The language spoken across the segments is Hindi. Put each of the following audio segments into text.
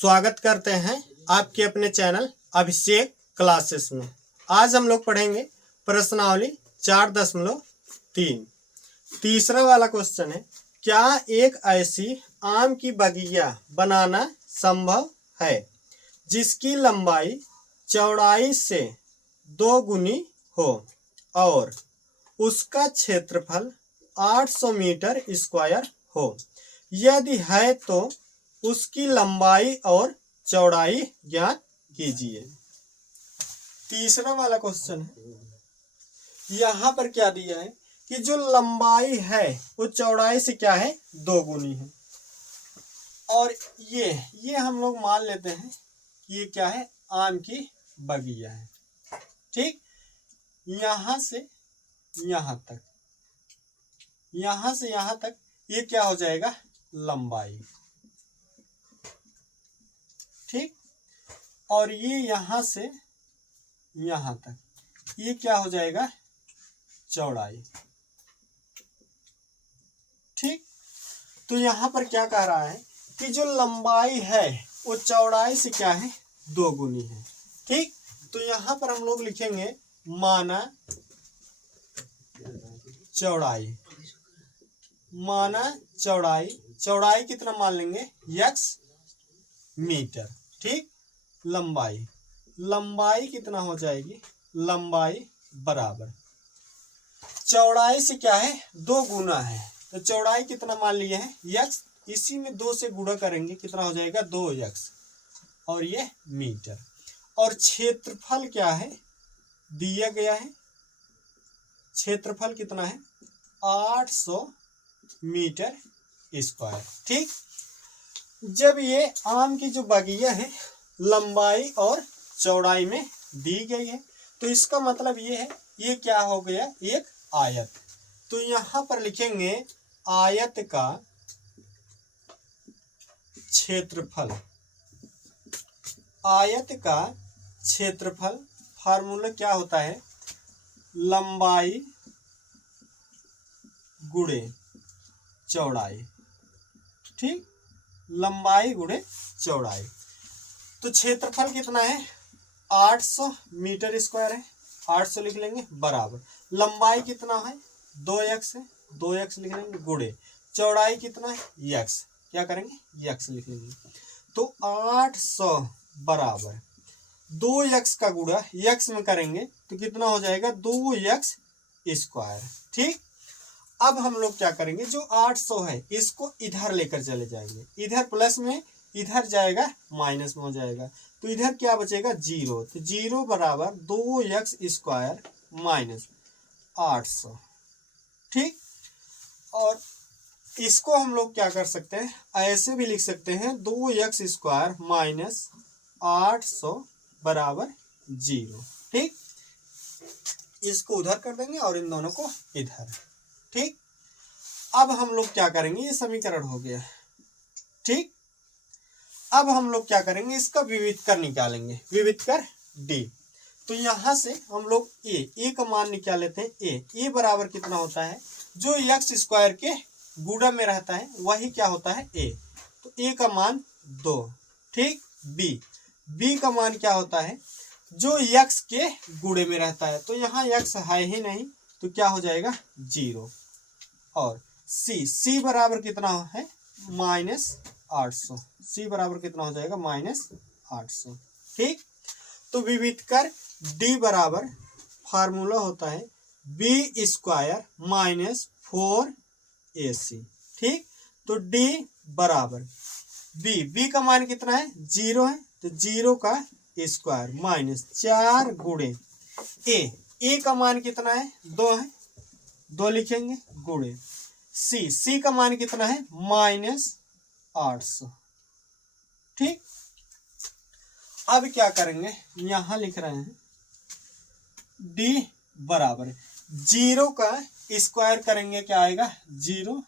स्वागत करते हैं आपके अपने चैनल अभिषेक क्लासेस में। आज हम लोग पढ़ेंगे प्रश्नावली 4.3। तीसरा वाला क्वेश्चन है, क्या एक ऐसी आम की बगिया बनाना संभव है जिसकी लंबाई चौड़ाई से 2 गुनी हो और उसका क्षेत्रफल 800 मीटर स्क्वायर हो? यदि है तो उसकी लंबाई और चौड़ाई ज्ञात कीजिए। तीसरा वाला क्वेश्चन है, यहाँ पर क्या दिया है कि जो लंबाई है वो चौड़ाई से क्या है, 2 गुनी है। और ये हम लोग मान लेते हैं कि ये क्या है, आम की बगिया है। ठीक, यहाँ से यहाँ तक, यहाँ से यहाँ तक ये क्या हो जाएगा, लंबाई। ठीक, और ये यहाँ से यहाँ तक ये क्या हो जाएगा, चौड़ाई। ठीक, तो यहाँ पर क्या कह रहा है कि जो लंबाई है वो चौड़ाई से क्या है, 2 गुनी है। ठीक, तो यहाँ पर हम लोग लिखेंगे माना चौड़ाई। माना चौड़ाई, चौड़ाई कितना मान लेंगे, x मीटर। ठीक, लंबाई, लंबाई कितना हो जाएगी, लंबाई बराबर चौड़ाई से क्या है, 2 गुना है। तो चौड़ाई कितना मान लिए है, x, इसी में 2 से गुणा करेंगे, कितना हो जाएगा, 2x, और ये मीटर। और क्षेत्रफल क्या है, दिया गया है, क्षेत्रफल कितना है, 800 मीटर स्क्वायर। ठीक, जब ये आम की जो बगिया है लंबाई और चौड़ाई में दी गई है, तो इसका मतलब ये है, ये क्या हो गया, एक आयत। तो यहाँ पर लिखेंगे आयत का क्षेत्रफल। आयत का क्षेत्रफल फार्मूला क्या होता है, लंबाई गुणे चौड़ाई। ठीक, लंबाई गुणे चौड़ाई। तो क्षेत्रफल कितना है, 800 मीटर स्क्वायर है, 800 लिख लेंगे, बराबर लंबाई कितना है, 2x है, 2x लिख लेंगे, गुणे चौड़ाई कितना है, x, क्या करेंगे, x लिख लेंगे। तो 800 बराबर 2x का गुणा x में करेंगे तो कितना हो जाएगा, 2x स्क्वायर। ठीक, अब हम लोग क्या करेंगे, जो 800 है इसको इधर लेकर चले जाएंगे, इधर प्लस में, इधर जाएगा माइनस में हो जाएगा, तो इधर क्या बचेगा, 0। तो 0 बराबर 2x स्क्वायर माइनस 800। ठीक, और इसको हम लोग क्या कर सकते हैं, ऐसे भी लिख सकते हैं, 2x स्क्वायर माइनस 800 बराबर 0। ठीक, इसको उधर कर देंगे और इन दोनों को इधर। ठीक, अब हम लोग क्या करेंगे, ये समीकरण हो गया। ठीक, अब हम लोग क्या करेंगे, इसका विविध कर निकालेंगे, विविध कर d। तो यहां से हम लोग a का मान निकाल लेते हैं। a बराबर कितना होता है, जो x स्क्वायर के गुणा में रहता है वही क्या होता है, a। तो a का मान 2। ठीक, b का मान क्या होता है, जो x के गुणे में रहता है, तो यहाँ x है ही नहीं, तो क्या हो जाएगा, 0। और c बराबर कितना है, -800। c बराबर कितना हो जाएगा, -800। ठीक, तो विविध कर d बराबर फार्मूला होता है b स्क्वायर माइनस 4ac। ठीक, तो d बराबर b का मान कितना है, 0 है, तो 0 का स्क्वायर माइनस 4 गुणे a का मान कितना है, 2 है, 2 लिखेंगे, गुणे c का मान कितना है, -800। ठीक, अब क्या करेंगे, यहां लिख रहे हैं d बराबर 0 का स्क्वायर करेंगे, क्या आएगा, 0,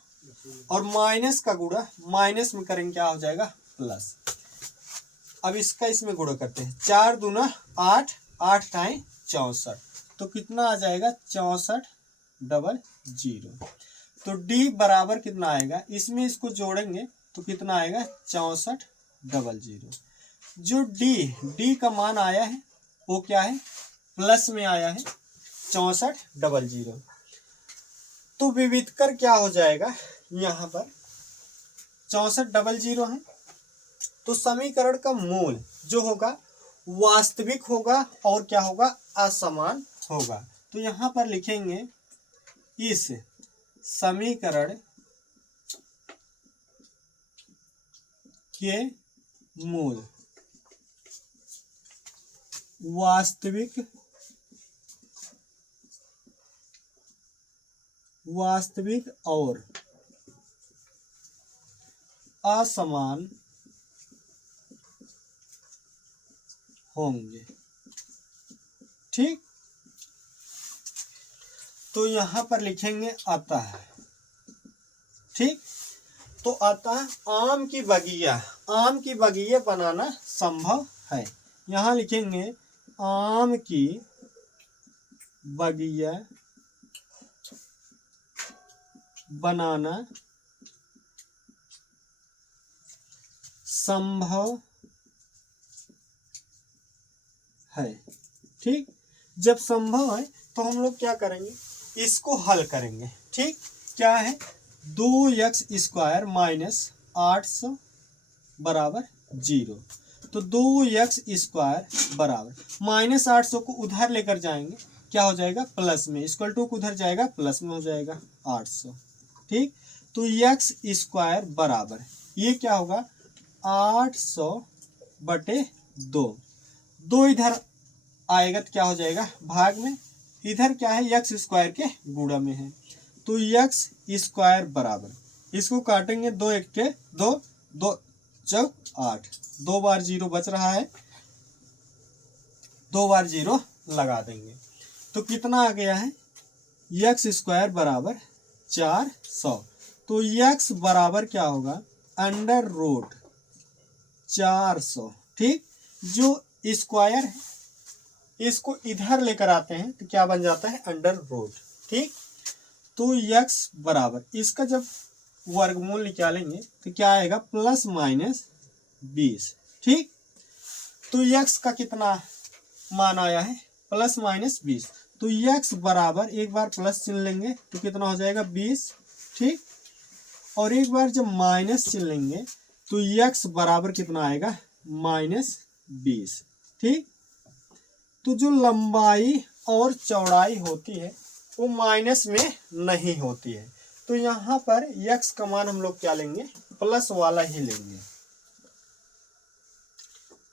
और माइनस का गुणा माइनस में करेंगे, क्या हो जाएगा, प्लस। अब इसका इसमें गुणा करते हैं, 4 दूना 8, 8 टाइम 64, तो कितना आ जाएगा, 6400। तो d बराबर कितना आएगा, इसमें इसको जोड़ेंगे तो कितना आएगा, 64 जो डी का मान आया है वो क्या है, प्लस में आया है 6400। तो विविधकर क्या हो जाएगा, यहाँ पर 6400 है, तो समीकरण का मूल जो होगा वास्तविक होगा और क्या होगा, असमान होगा। तो यहाँ पर लिखेंगे इस समीकरण के मूल वास्तविक और असमान होंगे। ठीक, तो यहां पर लिखेंगे अतः। ठीक, तो अतः आम की बगिया बनाना संभव है। यहां लिखेंगे आम की बगिया बनाना संभव है। ठीक, जब संभव है तो हम लोग क्या करेंगे, इसको हल करेंगे। ठीक, क्या है, 2x² माइनस 800 बराबर 0। तो 2x² बराबर माइनस 800 को उधर लेकर जाएंगे, क्या हो जाएगा, प्लस में, इक्वल टू को उधर जाएगा प्लस में हो जाएगा 800। ठीक, तो x² बराबर ये क्या होगा, 800/2। 2 इधर आएगा तो क्या हो जाएगा, भाग में, इधर क्या है, x² के गुणा में है। तो x² बराबर, इसको काटेंगे, 2 1 के 2, 2 चौक 8, 2 बार 0 बच रहा है, 2 बार 0 लगा देंगे। तो कितना आ गया है, x² बराबर 400। तो x बराबर क्या होगा, √400। ठीक, जो स्क्वायर है इसको इधर लेकर आते हैं तो क्या बन जाता है, √। ठीक, तो x बराबर, इसका जब वर्गमूल निकालेंगे तो क्या आएगा, ±20। ठीक, तो x का कितना मान आया है, ±20। तो x बराबर, एक बार प्लस चिन्ह लेंगे तो कितना हो जाएगा, 20। ठीक, और एक बार जब माइनस चिन्ह लेंगे तो x बराबर कितना आएगा, -20। ठीक, तो जो लंबाई और चौड़ाई होती है वो माइनस में नहीं होती है। तो यहाँ पर x का मान हम लोग क्या लेंगे, प्लस वाला ही लेंगे।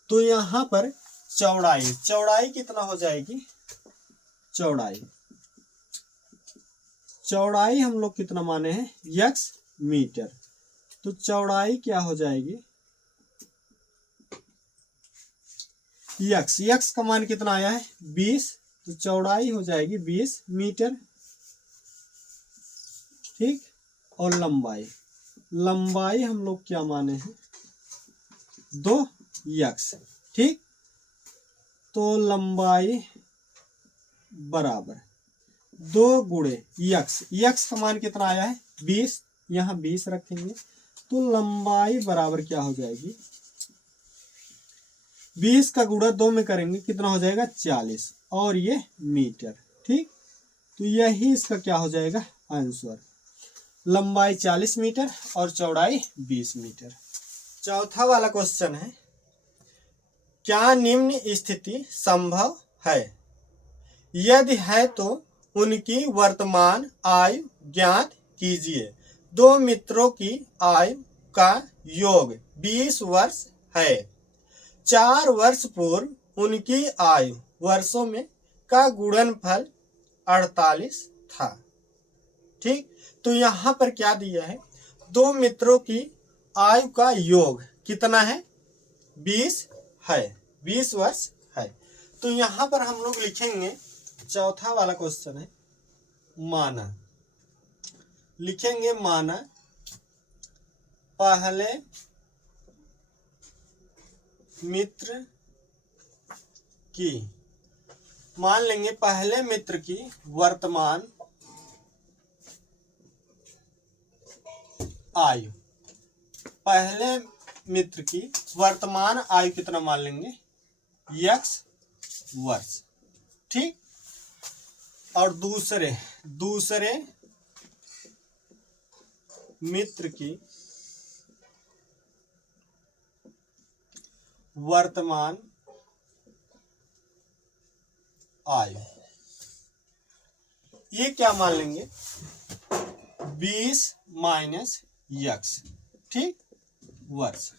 तो यहाँ पर चौड़ाई कितना हो जाएगी, चौड़ाई हम लोग कितना माने हैं, x मीटर। तो चौड़ाई क्या हो जाएगी, x का मान कितना आया है, 20। तो चौड़ाई हो जाएगी 20 मीटर। ठीक, और लंबाई हम लोग क्या माने हैं, 2x। ठीक, तो लंबाई बराबर 2 गुणे x का मान कितना आया है, 20, यहाँ 20 रखेंगे। तो लंबाई बराबर क्या हो जाएगी, 20 का गुणा 2 में करेंगे कितना हो जाएगा, 40, और ये मीटर। ठीक, तो यही इसका क्या हो जाएगा, आंसर। लंबाई 40 मीटर और चौड़ाई 20 मीटर। चौथा वाला क्वेश्चन है, क्या निम्न स्थिति संभव है, यदि है तो उनकी वर्तमान आयु ज्ञात कीजिए। 2 मित्रों की आयु का योग 20 वर्ष है। 4 वर्ष पूर्व उनकी आयु वर्षों में का गुणनफल 48 था। ठीक, तो यहाँ पर क्या दिया है, 2 मित्रों की आयु का योग कितना है, 20 है, 20 वर्ष है। तो यहाँ पर हम लोग लिखेंगे, चौथा वाला क्वेश्चन है, माना, लिखेंगे माना पहले मित्र की, मान लेंगे पहले मित्र की वर्तमान आयु, पहले मित्र की वर्तमान आयु कितना मान लेंगे, x वर्ष। ठीक। और दूसरे मित्र की वर्तमान आयु, ये क्या मान लेंगे, 20 माइनस यक्स। ठीक, वर्ष।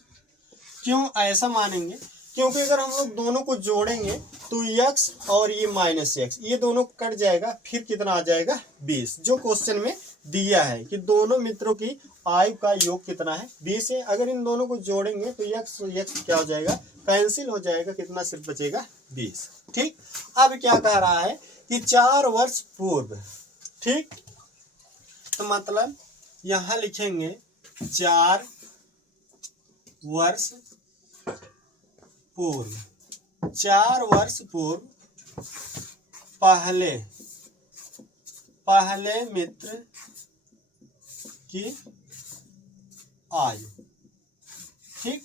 क्यों ऐसा मानेंगे, क्योंकि अगर हम लोग दोनों को जोड़ेंगे तो यक्स और ये माइनस एक्स, ये दोनों कट जाएगा, फिर कितना आ जाएगा, 20। जो क्वेश्चन में दिया है कि दोनों मित्रों की आयु का योग कितना है, 20 है। अगर इन दोनों को जोड़ेंगे तो यक्स क्या हो जाएगा, कैंसिल हो जाएगा, कितना सिर्फ बचेगा, 20। ठीक। अब क्या कह रहा है कि 4 वर्ष पूर्व। ठीक, तो मतलब यहां लिखेंगे 4 वर्ष पूर्व, 4 वर्ष पूर्व पहले मित्र की आयु। ठीक,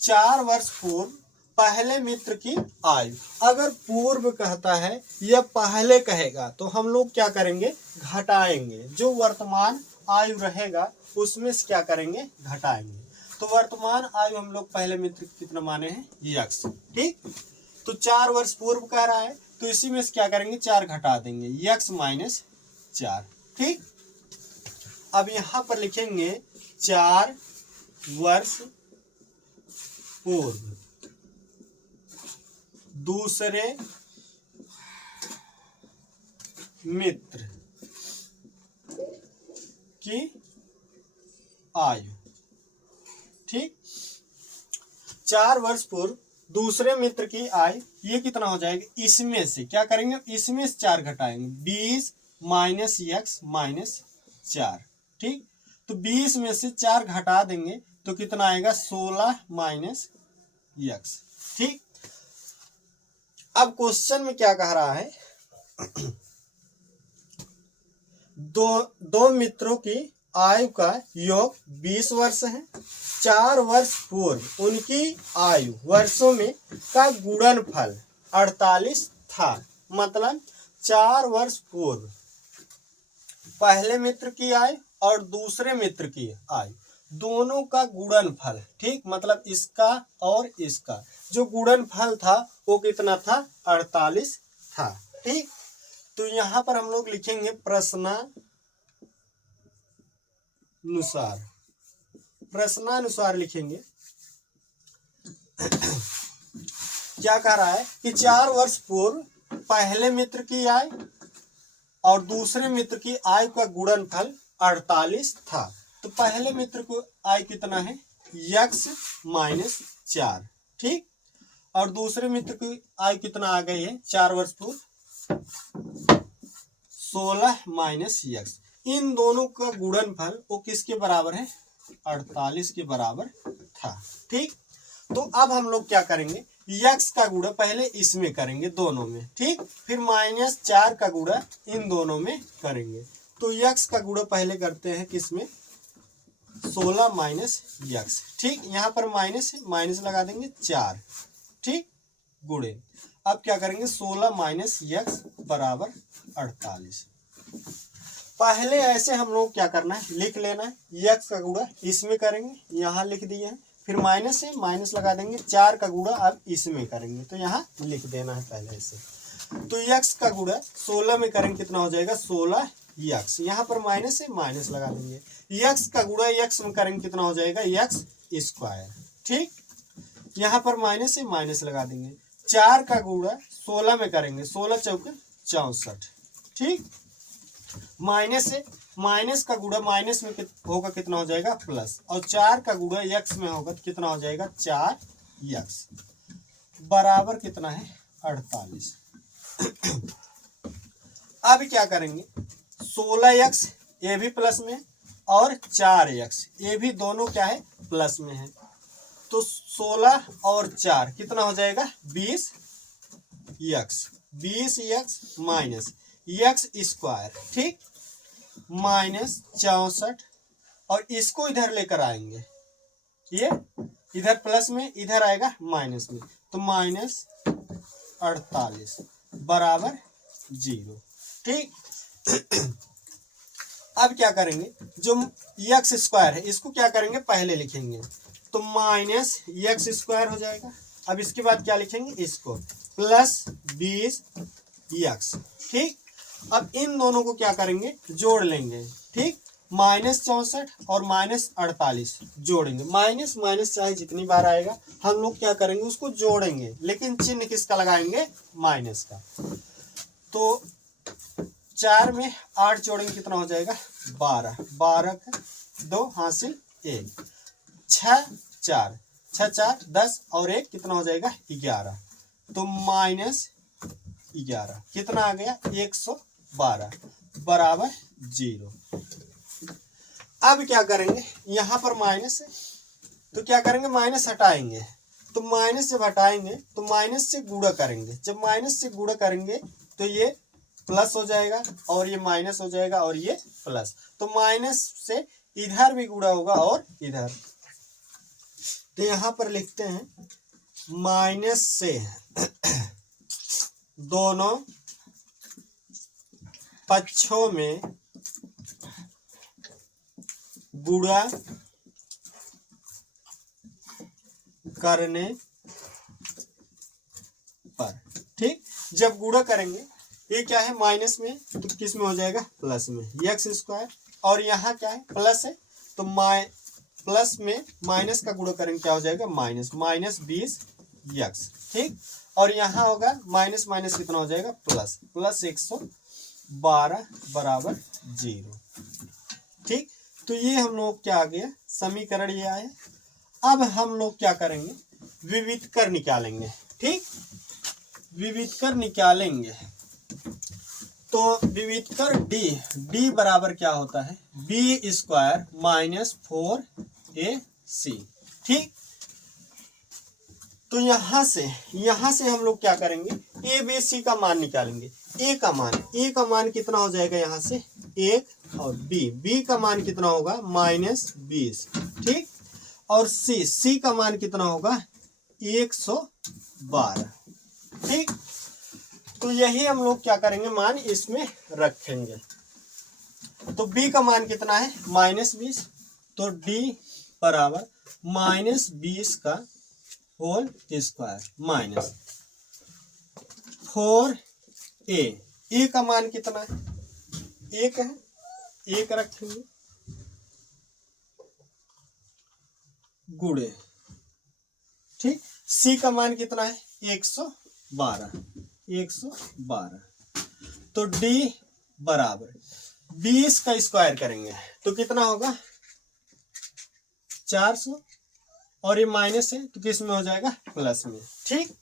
4 वर्ष पूर्व पहले मित्र की आयु। अगर पूर्व कहता है या पहले कहेगा तो हम लोग क्या करेंगे, घटाएंगे। जो वर्तमान आयु रहेगा उसमें से क्या करेंगे, घटाएंगे। तो वर्तमान आयु हम लोग पहले मित्र की कितना माने हैं, यक्स। ठीक, तो 4 वर्ष पूर्व कह रहा है तो इसी में से क्या करेंगे, 4 घटा देंगे, यक्स माइनस 4। ठीक, अब यहां पर लिखेंगे 4 वर्ष पूर्व दूसरे मित्र की आयु। ठीक, 4 वर्ष पूर्व दूसरे मित्र की आयु, ये कितना हो जाएगा, इसमें से क्या करेंगे, इसमें से 4 घटाएंगे, 20 माइनस यक्स माइनस 4। ठीक, तो 20 में से 4 घटा देंगे तो कितना आएगा, 16 माइनस यक्स। ठीक, अब क्वेश्चन में क्या कह रहा है, दो मित्रों की आयु का योग 20 वर्ष है। 4 वर्ष पूर्व उनकी आयु वर्षों में का गुणनफल 48 था। मतलब 4 वर्ष पूर्व पहले मित्र की आयु और दूसरे मित्र की आयु दोनों का गुणनफल। ठीक, मतलब इसका और इसका जो गुणनफल था वो कितना था, 48 था। ठीक, तो यहां पर हम लोग लिखेंगे प्रश्नानुसार लिखेंगे। क्या कह रहा है कि 4 वर्ष पूर्व पहले मित्र की आयु और दूसरे मित्र की आयु का गुणनफल 48 था। तो पहले मित्र को आयु कितना है, यक्स माइनस 4। ठीक, और दूसरे मित्र की आयु कितना आ गई है, 4 वर्ष पूर्व 16 माइनस यक्स। इन दोनों का गुणनफल वो किसके बराबर है, 48 के बराबर था। ठीक, तो अब हम लोग क्या करेंगे, यक्स का गुणा पहले इसमें करेंगे दोनों में। ठीक, फिर माइनस 4 का गुणा इन दोनों में करेंगे। तो यक्स का गुणा पहले करते हैं किसमें, 16 माइनस यक्स। ठीक, यहाँ पर माइनस है, माइनस लगा देंगे 4। ठीक, गुणे अब क्या करेंगे, 16 माइनस यक्स बराबर 48। पहले ऐसे हम लोग क्या करना है, लिख लेना है। यक्स का गुणा इसमें करेंगे, यहाँ लिख दिए हैं, फिर माइनस है, माइनस लगा देंगे। 4 का गुणा अब इसमें करेंगे तो यहाँ लिख देना है पहले से। तो यक्स का गुणा 16 में करेंगे, कितना हो जाएगा, 16 यक्स। यहाँ पर माइनस है, माइनस लगा देंगे। यक्स का गुणा यक्स में करेंगे, कितना हो जाएगा, यक्स स्क्वायर। ठीक, यहाँ पर माइनस है, माइनस लगा देंगे। 4 का गुणा 16 में करेंगे, 16 चौके 64। ठीक, माइनस है, माइनस का गुणा माइनस में होगा, कितना हो जाएगा, प्लस। और 4 का गुणा यक्स में होगा तो कितना हो जाएगा, 4 यक्स बराबर कितना है, 48। अब क्या करेंगे, 16 यक्स ये भी प्लस में और 4 यक्स ये भी दोनों क्या है, प्लस में है। तो 16 और 4 कितना हो जाएगा, 20 x. 20 x minus x square. ठीक, माइनस 64 और इसको इधर लेकर आएंगे, ये इधर प्लस में, इधर आएगा माइनस में, तो -48 बराबर 0। ठीक। अब क्या करेंगे, जो एक्स स्क्वायर है इसको क्या करेंगे, पहले लिखेंगे, तो -x² हो जाएगा। अब इसके बाद क्या लिखेंगे, इसको +20x। ठीक। अब इन दोनों को क्या करेंगे, जोड़ लेंगे। ठीक। -64 और -48 जोड़ेंगे। माइनस माइनस चाहे जितनी बार आएगा, हम लोग क्या करेंगे, उसको जोड़ेंगे, लेकिन चिन्ह किसका लगाएंगे, माइनस का। तो 4 में 8 जोड़ेंगे, कितना हो जाएगा, 12। 12 का 2 हासिल 1, 6 4 6 4 10 और 1 कितना हो जाएगा, 11। तो -11 कितना आ गया, 112 बराबर 0। अब क्या करेंगे, यहाँ पर माइनस है तो क्या करेंगे, माइनस हटाएंगे। तो माइनस जब हटाएंगे तो माइनस से गुणा करेंगे। जब माइनस से गुणा करेंगे तो ये प्लस हो जाएगा और ये माइनस हो जाएगा और ये प्लस। तो माइनस से इधर भी गुणा होगा और इधर। तो यहाँ पर लिखते हैं माइनस से दोनों पक्षों में गुणा करने पर। ठीक। जब गुणा करेंगे, ये क्या है, माइनस में, तो किस में हो जाएगा, प्लस में, x²। और यहाँ क्या है, प्लस है, तो प्लस में माइनस का गुणा करेंगे, क्या हो जाएगा, -20x। ठीक। और यहाँ होगा माइनस माइनस कितना हो जाएगा, प्लस, +112 बराबर 0। ठीक। तो ये हम लोग क्या आ गया, समीकरण ये आया। अब हम लोग क्या करेंगे, विविधकर निकालेंगे। ठीक। विविधकर निकालेंगे तो विविधकर d बराबर क्या होता है, b² -4ac। ठीक। तो यहां से हम लोग क्या करेंगे, a b c का मान निकालेंगे। a का मान कितना हो जाएगा, यहाँ से 1, और b का मान कितना होगा, -20। ठीक। और c का मान कितना होगा, 112। ठीक। तो यही हम लोग क्या करेंगे, मान इसमें रखेंगे। तो b का मान कितना है, -20। तो d बराबर -20 का whole square minus 4a। a का मान कितना है, 1 है, 1 रखेंगे, गुणे। ठीक। c का मान कितना है, 112। तो d बराबर 20 का स्क्वायर करेंगे तो कितना होगा, 400। और ये माइनस है तो किस में हो जाएगा, प्लस में। ठीक।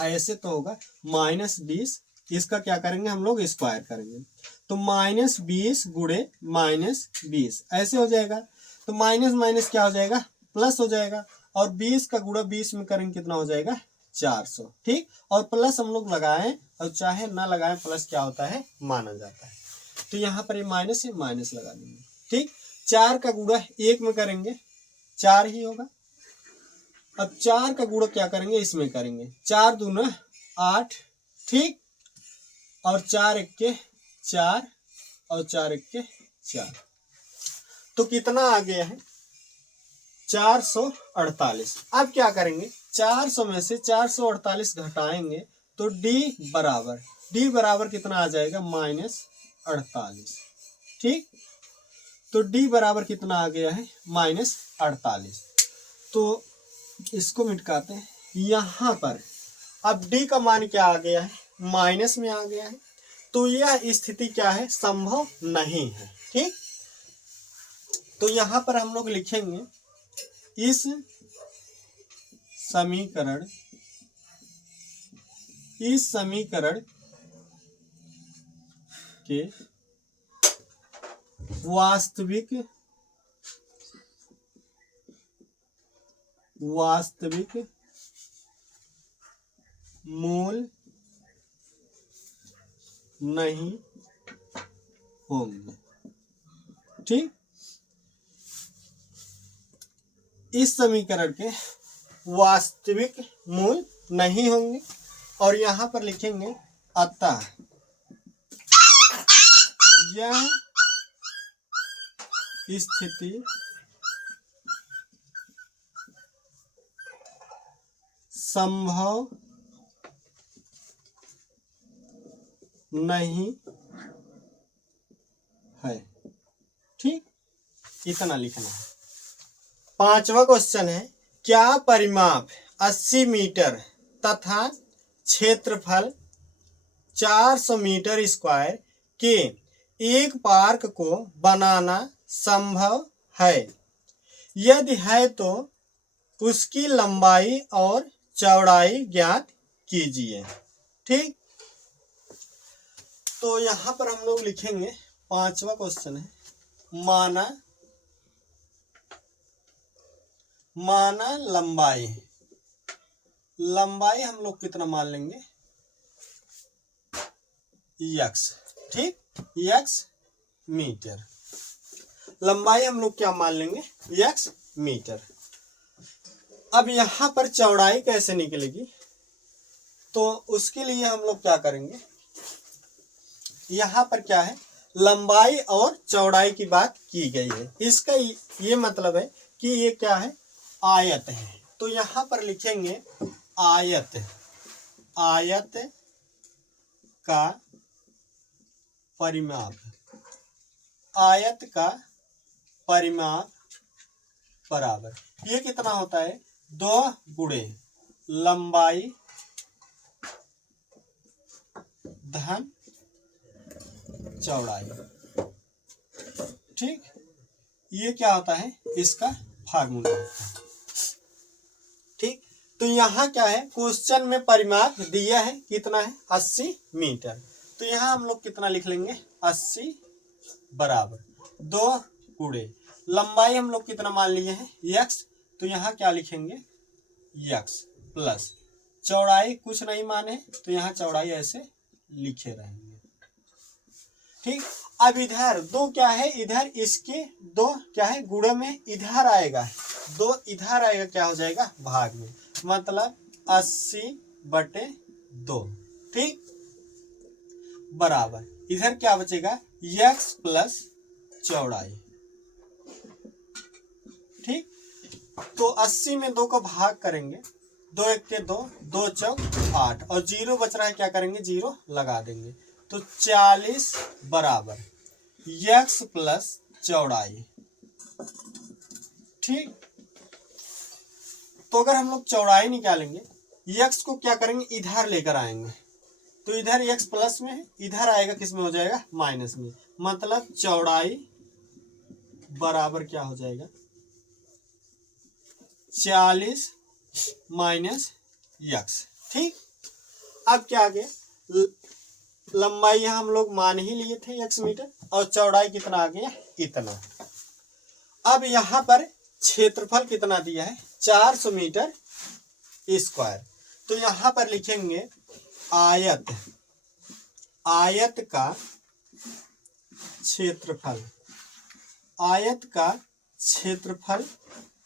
ऐसे तो होगा -20, इसका क्या करेंगे, हम लोग स्क्वायर करेंगे। तो -20 गुणे -20 ऐसे हो जाएगा। तो माइनस माइनस क्या हो जाएगा, प्लस हो जाएगा। और 20 का गुणा 20 में करेंगे, कितना हो जाएगा, 400। ठीक। और प्लस हम लोग लगाएं और चाहे ना लगाएं, प्लस क्या होता है, माना जाता है। तो यहाँ पर ये माइनस है, माइनस लगा देंगे। ठीक। 4 का गुणा 1 में करेंगे, 4 ही होगा। अब 4 का गुणा क्या करेंगे, इसमें करेंगे, 4 दूना 8। ठीक। और 4 1 4 और 4 1 4। तो कितना आ गया है, 448। अब क्या करेंगे, 400 में से 448 घटाएंगे तो d बराबर कितना आ जाएगा, -48। ठीक। तो d बराबर कितना आ गया है, -48। तो इसको मिटाते हैं। यहाँ पर अब d का मान क्या आ गया है, माइनस में आ गया है। तो यह स्थिति क्या है, संभव नहीं है। ठीक। तो यहाँ पर हम लोग लिखेंगे, इस समीकरण के वास्तविक मूल नहीं होंगे। ठीक। इस समीकरण के वास्तविक मूल नहीं होंगे। और यहां पर लिखेंगे अतः यह स्थिति संभव नहीं है। ठीक, इतना लिखना है। पांचवा क्वेश्चन है, क्या परिमाप 80 मीटर तथा क्षेत्रफल 400 मीटर स्क्वायर के एक पार्क को बनाना संभव है? यदि है तो उसकी लंबाई और चौड़ाई ज्ञात कीजिए। ठीक, तो यहां पर हम लोग लिखेंगे, पांचवा क्वेश्चन है, माना लंबाई हम लोग कितना मान लेंगे, x। ठीक, x मीटर। लंबाई हम लोग क्या मान लेंगे, x मीटर। अब यहां पर चौड़ाई कैसे निकलेगी, तो उसके लिए हम लोग क्या करेंगे, यहां पर क्या है, लंबाई और चौड़ाई की बात की गई है। इसका ये मतलब है कि ये क्या है, आयत है। तो यहां पर लिखेंगे आयत का परिमाप, आयत का परिमाप बराबर, ये कितना होता है, 2 गुणे लंबाई धन चौड़ाई। ठीक, ये क्या होता है, इसका फार्मूला होता है। ठीक, तो यहाँ क्या है, क्वेश्चन में परिमाप दिया है, कितना है, 80 मीटर। तो यहाँ हम लोग कितना लिख लेंगे, 80 बराबर 2 गुणे लंबाई हम लोग कितना मान लिए हैं, x। तो यहाँ क्या लिखेंगे, x प्लस चौड़ाई कुछ नहीं माने, तो यहाँ चौड़ाई ऐसे लिखे रहेंगे। ठीक, अब इधर 2 क्या है, इधर इसके 2 क्या है, गुणे में इधर आएगा, 2 इधर आएगा, क्या हो जाएगा, भाग में, मतलब 80/2। ठीक, बराबर इधर क्या बचेगा, x प्लस चौड़ाई। ठीक, तो 80 में 2 को भाग करेंगे, 2 1 के 2, 2 चौक 8, और 0 बच रहा है, क्या करेंगे, 0 लगा देंगे। तो 40 बराबर x प्लस चौड़ाई। ठीक, तो अगर हम लोग चौड़ाई निकालेंगे, x को क्या करेंगे, इधर लेकर आएंगे, तो इधर x प्लस में है, इधर आएगा किस में हो जाएगा, माइनस में, मतलब चौड़ाई बराबर क्या हो जाएगा, 40 माइनस x। ठीक, अब क्या आ गया, लंबाई यहां हम लोग मान ही लिए थे x मीटर, और चौड़ाई कितना आ गया, इतना। अब यहां पर क्षेत्रफल कितना दिया है, 400 मीटर स्क्वायर। तो यहां पर लिखेंगे आयत का क्षेत्रफल,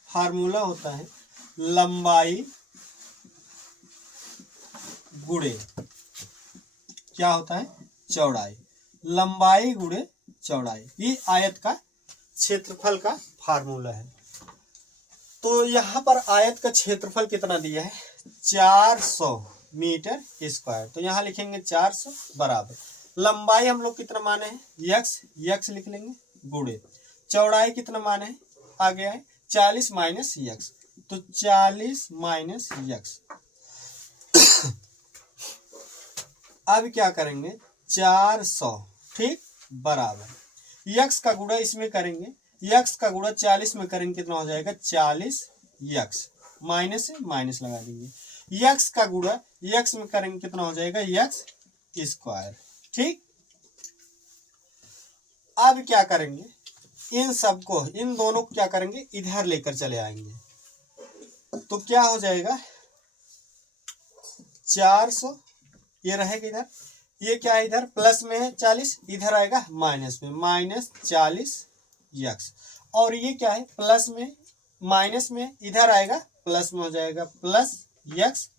फार्मूला होता है लंबाई गुणे क्या होता है, चौड़ाई। लंबाई गुणे चौड़ाई, ये आयत का क्षेत्रफल का फार्मूला है। तो यहाँ पर आयत का क्षेत्रफल कितना दिया है, 400 मीटर स्क्वायर। तो यहाँ लिखेंगे 400 बराबर लंबाई हम लोग कितना माने हैं, x लिख लेंगे, गुणे चौड़ाई कितना माने हैं, आ गया है 40 माइनस x। तो 40 माइनस x। अब क्या करेंगे, 400 ठीक बराबर x का गुणा इसमें करेंगे, x का गुणा 40 में करेंगे, कितना हो जाएगा, 40x, माइनस से माइनस लगा देंगे, x का गुणा x में करेंगे, कितना हो जाएगा, x स्क्वायर। ठीक, अब क्या करेंगे, इन सबको, इन दोनों को क्या करेंगे, इधर लेकर चले आएंगे, तो क्या हो जाएगा, 400 ये रहेगा इधर, ये क्या है, इधर प्लस में है 40, इधर आएगा माइनस में, माइनस 40x, और ये क्या है, प्लस में माइनस में इधर आएगा प्लस में हो जाएगा प्लस एक्स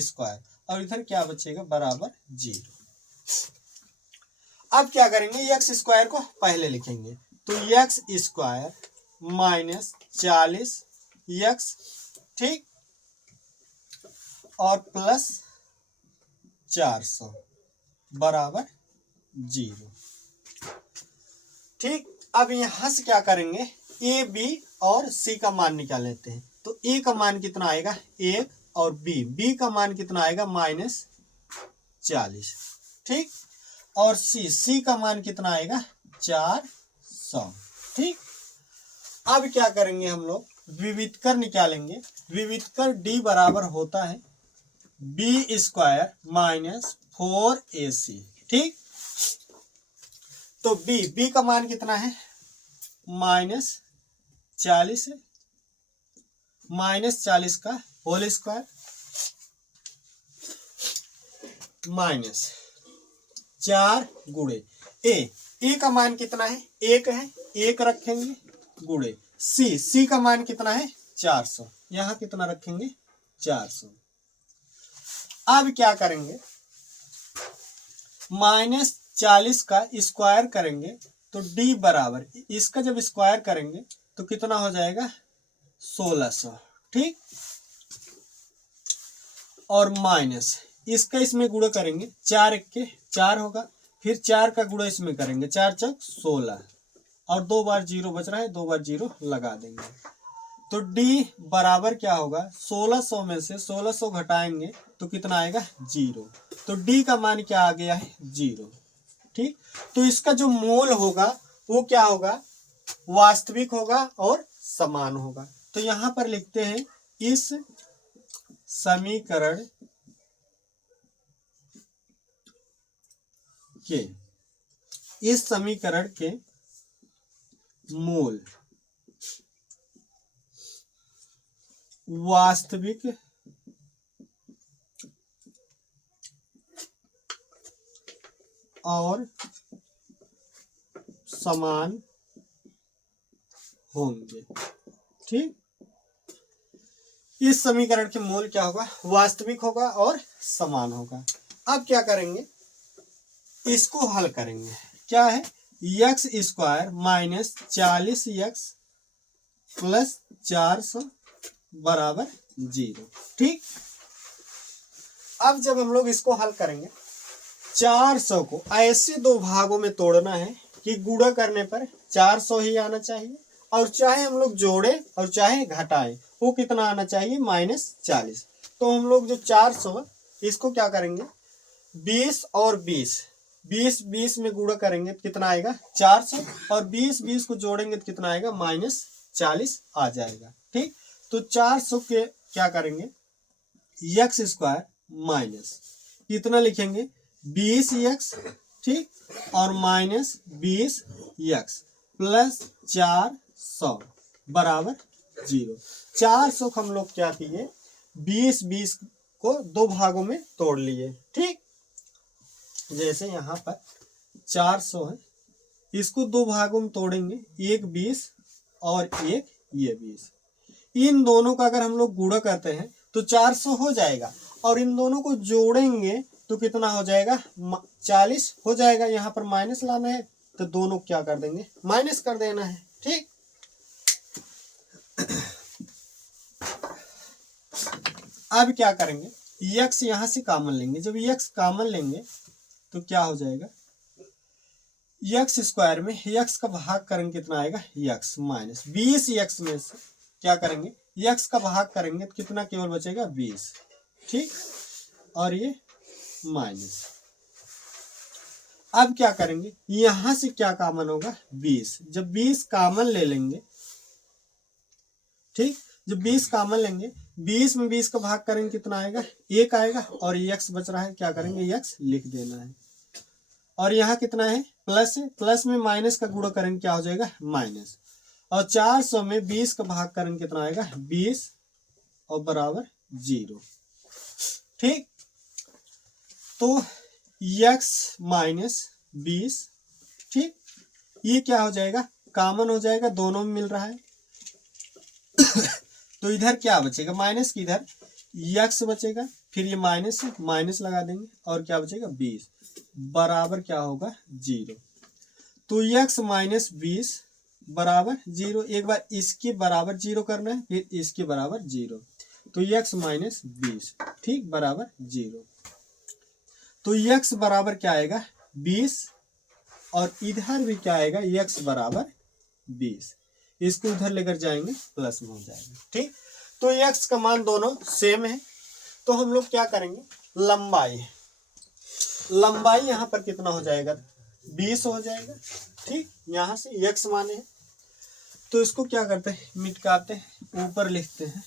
स्क्वायर और इधर क्या बचेगा बराबर 0। अब क्या करेंगे एक्स स्क्वायर को पहले लिखेंगे तो एक्स स्क्वायर माइनस 40 एक्स ठीक और प्लस 400 बराबर 0 ठीक। अब यहां से क्या करेंगे ए बी और सी का मान निकाल लेते हैं तो ए का मान कितना आएगा 1 और बी का मान कितना आएगा -40 ठीक और सी का मान कितना आएगा 400 ठीक। अब क्या करेंगे हम लोग विविधकर निकालेंगे। विविधकर डी बराबर होता है बी स्क्वायर माइनस 4ac ठीक। तो बी का मान कितना है -40 है -40 का होल स्क्वायर माइनस 4 गुणे ए का मान कितना है 1 है 1 रखेंगे गुणे सी का मान कितना है 400 यहां कितना रखेंगे 400। अब क्या करेंगे -40 का स्क्वायर करेंगे तो डी बराबर इसका जब स्क्वायर करेंगे तो कितना हो जाएगा 1600 ठीक और माइनस इसका इसमें गुणा करेंगे 4 1 4 होगा फिर 4 का गुणा इसमें करेंगे 4 चौक 16 और 2 बार 0 बच रहा है 2 बार 0 लगा देंगे तो D बराबर क्या होगा 1600 में से 1600 घटाएंगे तो कितना आएगा 0 तो D का मान क्या आ गया है 0 ठीक। तो इसका जो मोल होगा वो क्या होगा वास्तविक होगा और समान होगा। तो यहां पर लिखते हैं इस समीकरण के मोल वास्तविक और समान होंगे ठीक। इस समीकरण के मूल क्या होगा वास्तविक होगा और समान होगा। अब क्या करेंगे इसको हल करेंगे क्या है x square minus 40x plus 400 बराबर 0 ठीक। अब जब हम लोग इसको हल करेंगे 400 को ऐसे दो भागों में तोड़ना है कि गुणा करने पर 400 ही आना चाहिए और चाहे हम लोग जोड़े और चाहे घटाएं वो कितना आना चाहिए -40। तो हम लोग जो 400 इसको क्या करेंगे 20 और 20 में गुणा करेंगे तो कितना आएगा 400 और 20 को जोड़ेंगे तो कितना आएगा -40 आ जाएगा ठीक। तो 400 के क्या करेंगे एक्स स्क्वायर माइनस कितना लिखेंगे 20x ठीक और -20x प्लस 400 बराबर 0। 400 को हम लोग क्या किए 20 को दो भागों में तोड़ लिए ठीक। जैसे यहाँ पर 400 है इसको दो भागों में तोड़ेंगे एक 20 और एक ये 20। इन दोनों का अगर हम लोग गुणा करते हैं तो 400 हो जाएगा और इन दोनों को जोड़ेंगे तो कितना हो जाएगा 40 हो जाएगा। यहाँ पर माइनस लाना है तो दोनों क्या कर देंगे माइनस कर देना है ठीक। अब क्या करेंगे x यहां से कॉमन लेंगे। जब x कॉमन लेंगे तो क्या हो जाएगा x स्क्वायर में x का भाग करेंगे कितना आएगा x माइनस 20x में से क्या करेंगे x का भाग करेंगे तो कितना केवल बचेगा 20 ठीक और ये माइनस। अब क्या करेंगे यहां से क्या कॉमन होगा 20। जब 20 कॉमन ले लेंगे ठीक जब 20 कॉमन लेंगे 20 में 20 का भाग करेंगे कितना आएगा 1 आएगा और x बच रहा है क्या करेंगे x लिख देना है और यहाँ कितना है प्लस है प्लस में माइनस का गुणा करेंगे क्या हो जाएगा माइनस और 400 में 20 का भाग करेंगे कितना आएगा 20 और बराबर 0 ठीक। तो x माइनस 20 ठीक ये क्या हो जाएगा कॉमन हो जाएगा दोनों में मिल रहा है तो इधर क्या बचेगा, माइनस की इधर यक्स बचेगा, फिर ये माइनस से माइनस लगा देंगे और क्या बचेगा 20 बराबर क्या होगा 0। तो यक्स माइनस 20 बराबर 0। एक बार इसके बराबर 0 करना है, फिर इसके बराबर 0। तो यक्स माइनस 20 ठीक बराबर 0। तो यक्स बराबर क्या आएगा 20 और इधर भी क्या आएगा यक्स बराबर 20। इसको उधर लेकर जाएंगे प्लस में हो जाएगा ठीक। तो यक्स का मान दोनों सेम है। तो हम लोग क्या करेंगे, लंबाई यहां पर कितना हो जाएगा 20 हो जाएगा ठीक। यहां से यक्स माने हैं तो इसको क्या करते हैं मिटकाते हैं, ऊपर लिखते हैं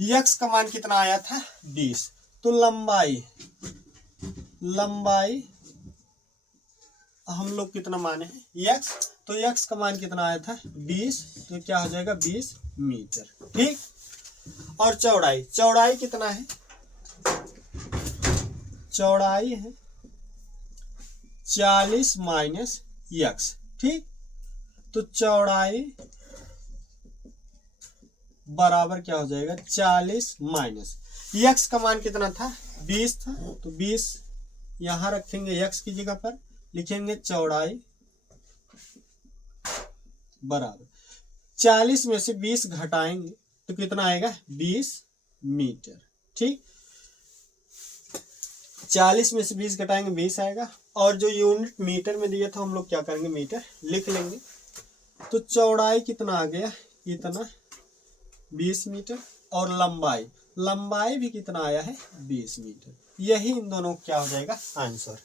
यक्स का मान कितना आया था 20। तो लंबाई हम लोग कितना माने हैं यक्स, तो यक्स का मान कितना आया था 20, तो क्या हो जाएगा 20 मीटर ठीक। और चौड़ाई कितना है, चौड़ाई है 40 माइनस यक्स ठीक। तो चौड़ाई बराबर क्या हो जाएगा 40 माइनस यक्स का मान कितना था 20 था, तो 20 यहां रखेंगे यक्स की जगह पर, लिखेंगे चौड़ाई बराबर 40 में से 20 घटाएंगे तो कितना आएगा 20 मीटर ठीक। 40 में से 20 घटाएंगे 20 आएगा, और जो यूनिट मीटर में दिया था हम लोग क्या करेंगे मीटर लिख लेंगे। तो चौड़ाई कितना आ गया इतना 20 मीटर, और लंबाई भी कितना आया है 20 मीटर। यही इन दोनों क्या हो जाएगा आंसर।